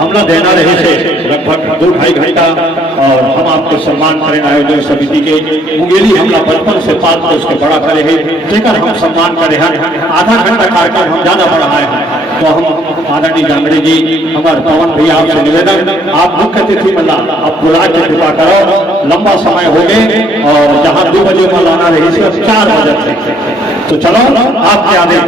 हमला देना रहे थे लगभग 2-2.5 घंटा और हम आपके सम्मान करें आयोजन समिति के मुंगेली हमला बचपन से पाल के उसके बड़ा करे है जेकर हम सम्मान करे हैं। आधा घंटा कार्यक्रम हम ज्यादा बढ़ाए हैं तो हम आदरणीय जांगड़े जी हमारे पवन भैया आपसे निवेदन आप मुख्य अतिथि मल्ला आप बुला के कृपा करो। लंबा समय हो गए और जहाँ 2 बजे मल्लाना रही थी 4 बजे थे तो चलो आपके आदेश।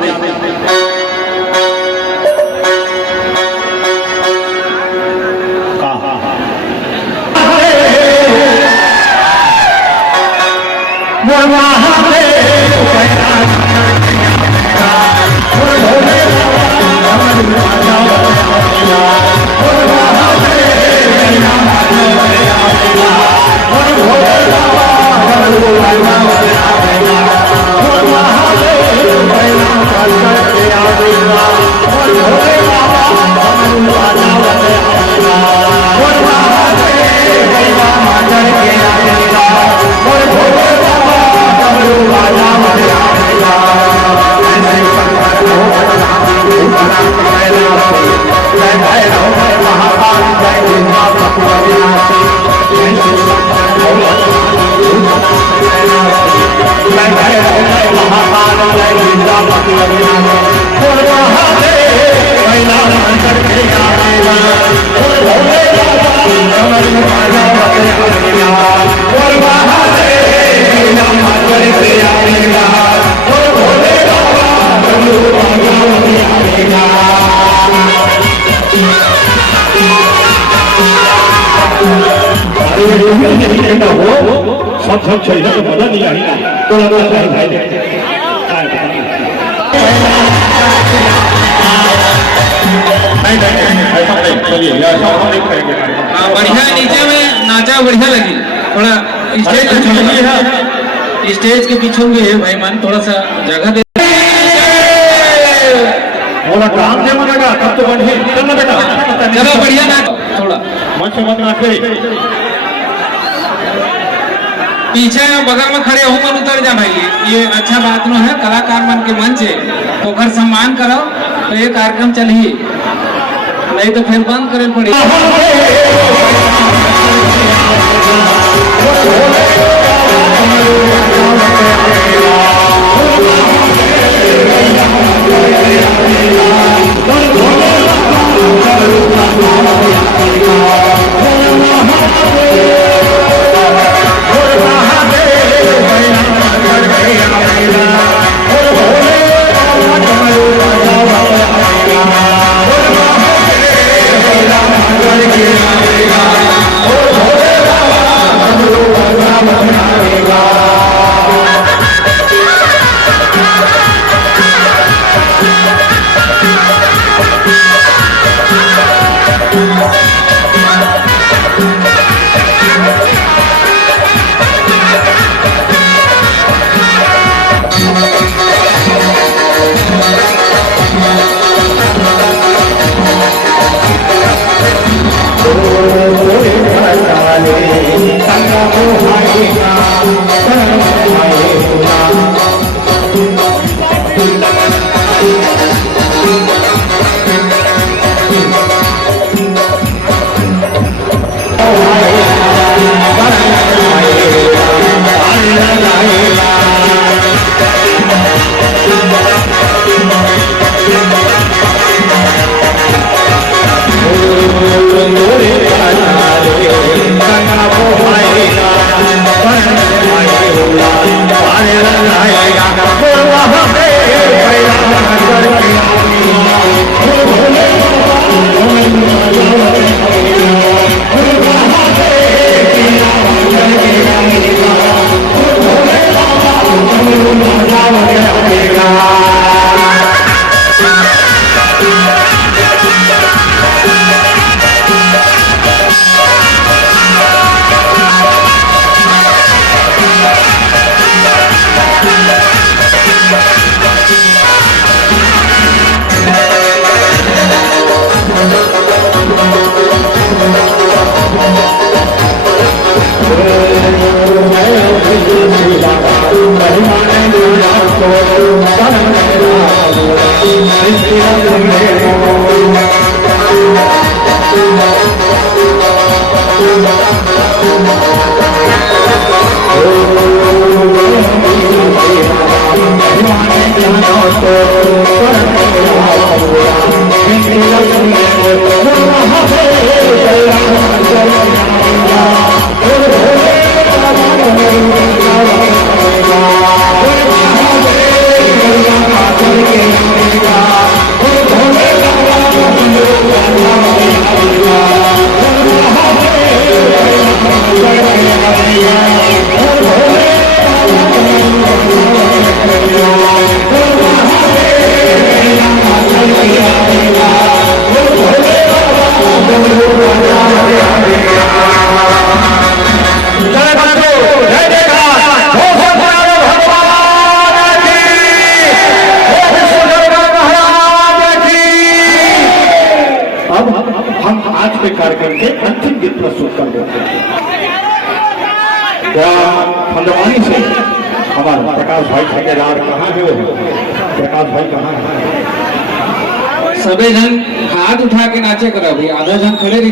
सब चाहिए तो मजा नहीं आई तो बढ़िया नीचे में नाचा बढ़िया लगी थोड़ा स्टेज के पीछे भी है भाई मान थोड़ा सा जगह दे काम से मनेगा तब तो बढ़िया चलो बेटा चलो बढ़िया ना थोड़ा मंच मत नाचे पीछे बगल में खड़े हो मन उतर जा भाई ये अच्छा बात न है कलाकार मन के मंच है तो अगर सम्मान करो तो ये कार्यक्रम चलिए नहीं तो फिर बंद करे पड़ी। Thank you. कार्यक्रम के अंतिम गीत प्रस्तुत कर देते हैं। फंदवानी से हमारा प्रकाश भाई ठेकेदार कहाँ है? वो प्रकाश भाई कहाँ है? सबे जन हाथ उठा के नाचे करो भाई, आधा जन खड़े रही